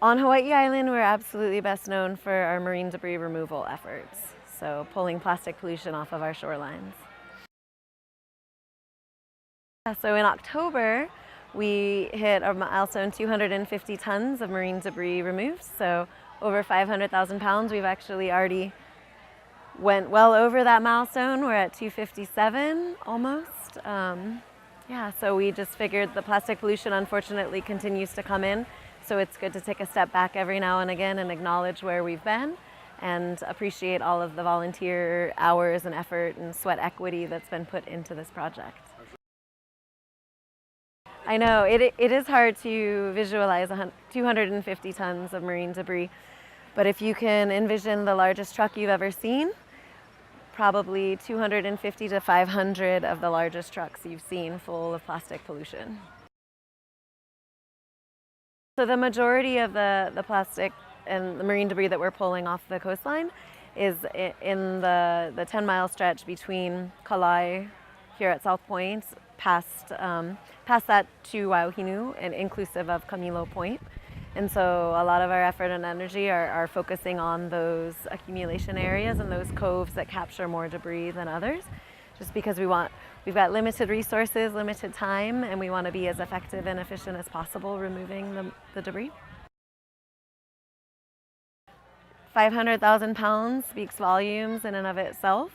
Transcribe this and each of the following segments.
On Hawaii Island, we're absolutely best known for our marine debris removal efforts, so pulling plastic pollution off of our shorelines. So in October, we hit a milestone 250 tons of marine debris removed, so over 500,000 pounds. We've actually already went well over that milestone. We're at 257 almost. Yeah, so we just figured the plastic pollution unfortunately continues to come in, so it's good to take a step back every now and again and acknowledge where we've been and appreciate all of the volunteer hours and effort and sweat equity that's been put into this project. I know, it is hard to visualize 250 tons of marine debris, but if you can envision the largest truck you've ever seen, probably 250 to 500 of the largest trucks you've seen full of plastic pollution. So the majority of the plastic and the marine debris that we're pulling off the coastline is in the 10-mile stretch between Kalai here at South Point, past that to Wauhinu and inclusive of Camilo Point. And so a lot of our effort and energy are focusing on those accumulation areas and those coves that capture more debris than others, just because we've got limited resources, limited time, and we want to be as effective and efficient as possible removing the debris. 500,000 pounds speaks volumes in and of itself.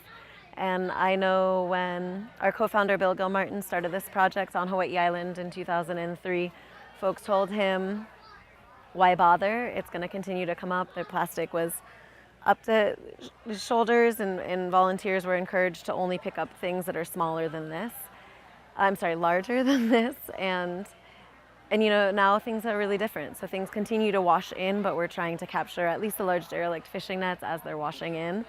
And I know when our co-founder Bill Gilmartin started this project on Hawaii Island in 2003, folks told him, why bother? It's going to continue to come up. The plastic was up to his shoulders, and volunteers were encouraged to only pick up things that are smaller than this. Larger than this. And you know, now things are really different. So things continue to wash in, but we're trying to capture at least the large derelict fishing nets as they're washing in,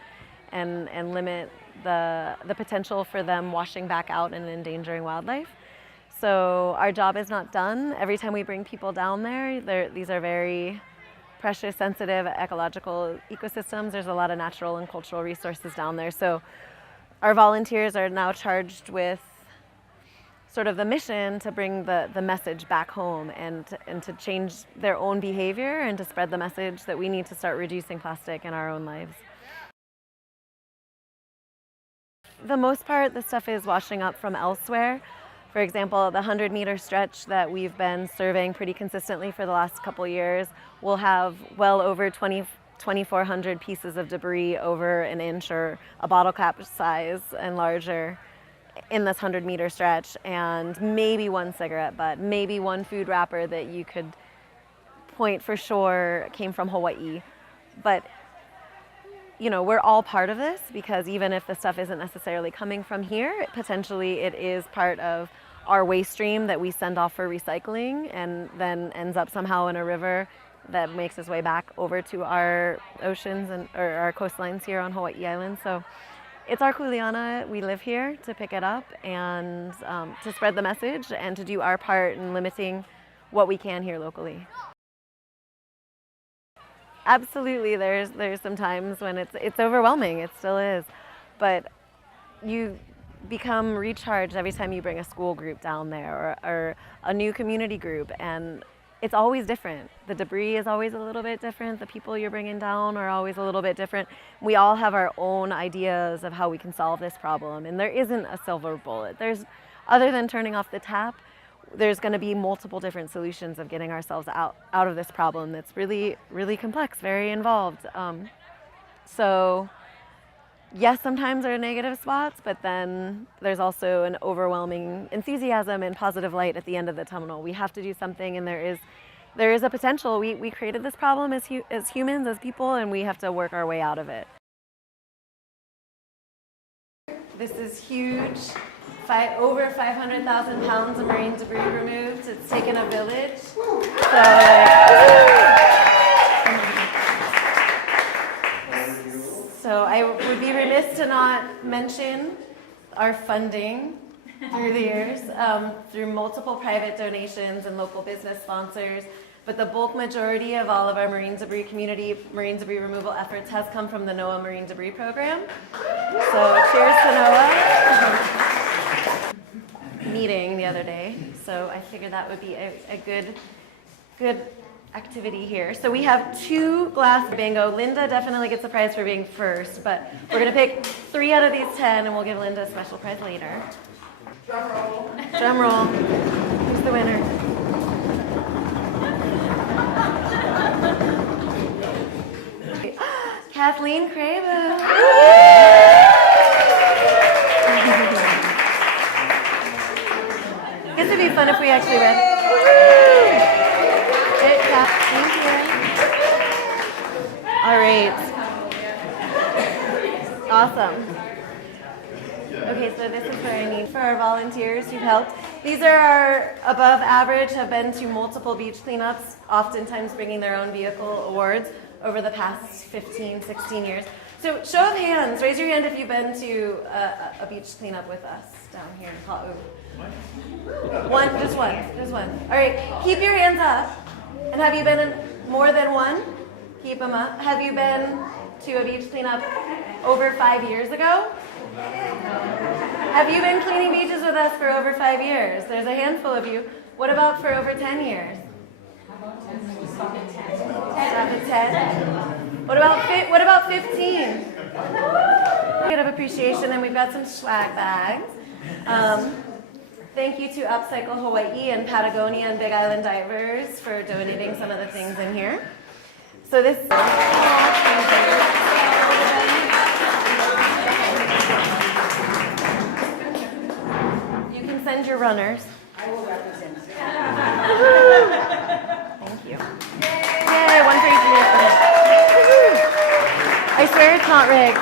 and limit the potential for them washing back out and endangering wildlife. So our job is not done. Every time we bring people down there, these are very precious, sensitive, ecological ecosystems. There's a lot of natural and cultural resources down there. So our volunteers are now charged with sort of the mission to bring the message back home and to change their own behavior and to spread the message that we need to start reducing plastic in our own lives. The most part, the stuff is washing up from elsewhere. For example, the 100-meter stretch that we've been surveying pretty consistently for the last couple years will have well over 2,400 pieces of debris over an inch or a bottle cap size and larger in this 100-meter stretch, and maybe one cigarette butt, maybe one food wrapper that you could point for sure came from Hawaii. But you know, we're all part of this, because even if the stuff isn't necessarily coming from here, potentially it is part of our waste stream that we send off for recycling and then ends up somehow in a river that makes its way back over to our oceans or our coastlines here on Hawaii Island. So it's our kuleana. We live here to pick it up and to spread the message and to do our part in limiting what we can here locally. Absolutely, there's some times when it's overwhelming. It still is, but you become recharged every time you bring a school group down there or a new community group, and it's always different. The debris is always a little bit different. The people you're bringing down are always a little bit different. We all have our own ideas of how we can solve this problem, and there isn't a silver bullet. Other than turning off the tap, there's going to be multiple different solutions of getting ourselves out of this problem that's really, really complex, very involved. So yes, sometimes there are negative spots, but then there's also an overwhelming enthusiasm and positive light at the end of the tunnel. We have to do something, and there is a potential. We created this problem as humans, as people, and we have to work our way out of it. This is huge. Over 500,000 pounds of marine debris removed. It's taken a village. So I would be remiss to not mention our funding through the years, through multiple private donations and local business sponsors. But the bulk majority of all of our marine debris removal efforts has come from the NOAA Marine Debris Program. So cheers to NOAA. Meeting the other day, so I figured that would be a good activity here. So we have 2 glass bingo. Linda definitely gets a prize for being first, but we're going to pick 3 out of these 10, and we'll give Linda a special prize later. Drum roll. Drum roll. Who's the winner? Kathleen Craven. Guess it'd be fun if we actually read. Thank you. All right. Awesome. Okay, so this is what I need for our volunteers who've helped. These are our above average, have been to multiple beach cleanups, oftentimes bringing their own vehicle awards over the past 15, 16 years. So show of hands, raise your hand if you've been to a beach cleanup with us down here in Pa'u. One, just one. All right, keep your hands up. And have you been in more than one? Keep them up. Have you been to a beach cleanup over 5 years ago? Have you been cleaning beaches with us for over 5 years? There's a handful of you. What about for over 10 years? Stop at 10. What about 15? Bit of appreciation, and we've got some swag bags. Thank you to Upcycle Hawaii and Patagonia and Big Island Divers for donating some of the things in here. So this. You can send your runners. I will represent. Thank you. Yay, one for each of you. I swear it's not rigged.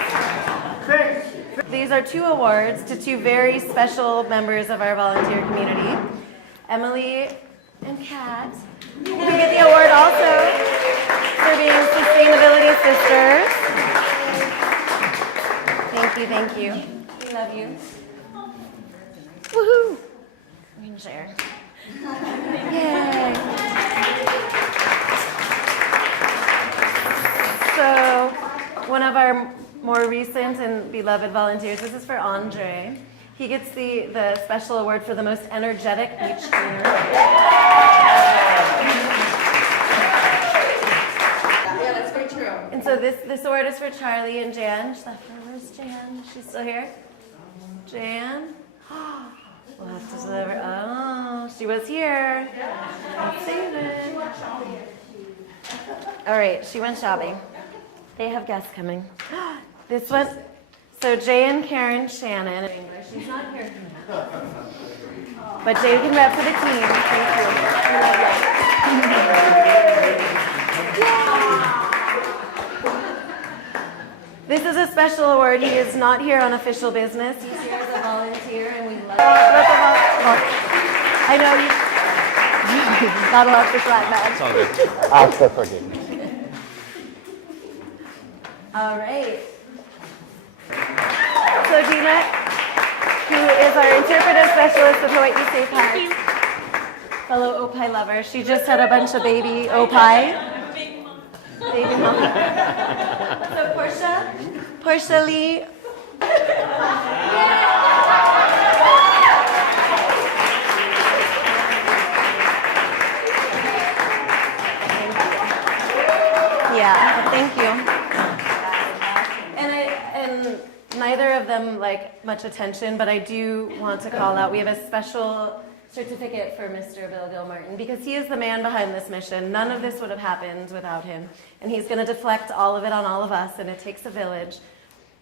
These are 2 awards to 2 very special members of our volunteer community, Emily and Kat, who get the award also for being Sustainability Sisters. Thank you. We love you. Woohoo! We can share. Yay! So, one of our more recent and beloved volunteers, this is for Andre. He gets the special award for the most energetic beach cleaner. Yeah, that's very true. And so this award is for Charlie and Jan. Where's Jan? She's still here? Jan? We'll have to deliver. Oh, she was here. Let's save it. All right, she went shopping. They have guests coming. This one, so Jay and Karen Shannon. She's not here. But Jay can rep for the team. Thank you. We love you. This is a special award. He is not here on official business. He's here as a volunteer, and we love I know you. Not allowed for flat bags. It's all good. Ask for forgiveness. All right. So Dina, who is our interpretive specialist with Hawaii Safe Hearts, fellow Opai lover, she just had a bunch of baby Opai. Baby mama. So Portia Lee. Yeah, thank you. And neither of them like much attention, but I do want to call out, we have a special certificate for Mr. Bill Gilmartin because he is the man behind this mission. None of this would have happened without him. And he's going to deflect all of it on all of us, and it takes a village.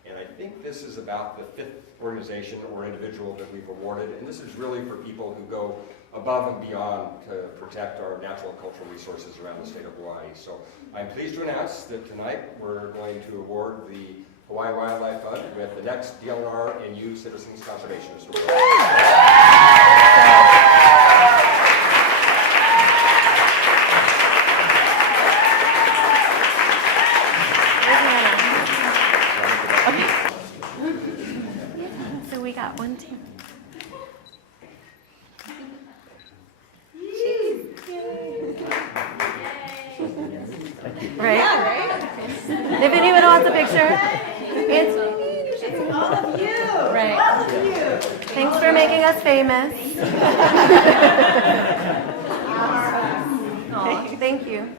And I think this is about the 5th organization or individual that we've awarded, and this is really for people who go above and beyond to protect our natural and cultural resources around the state of Hawaii. So I'm pleased to announce that tonight we're going to award the Hawaii Wildlife Fund with the next DLNR and U Citizens Conservationist Award. So we got 1, 2. Right? Yeah, right? If anyone wants a picture, it's All of you. right. All of you. Thanks for making us famous. Aw, thank you.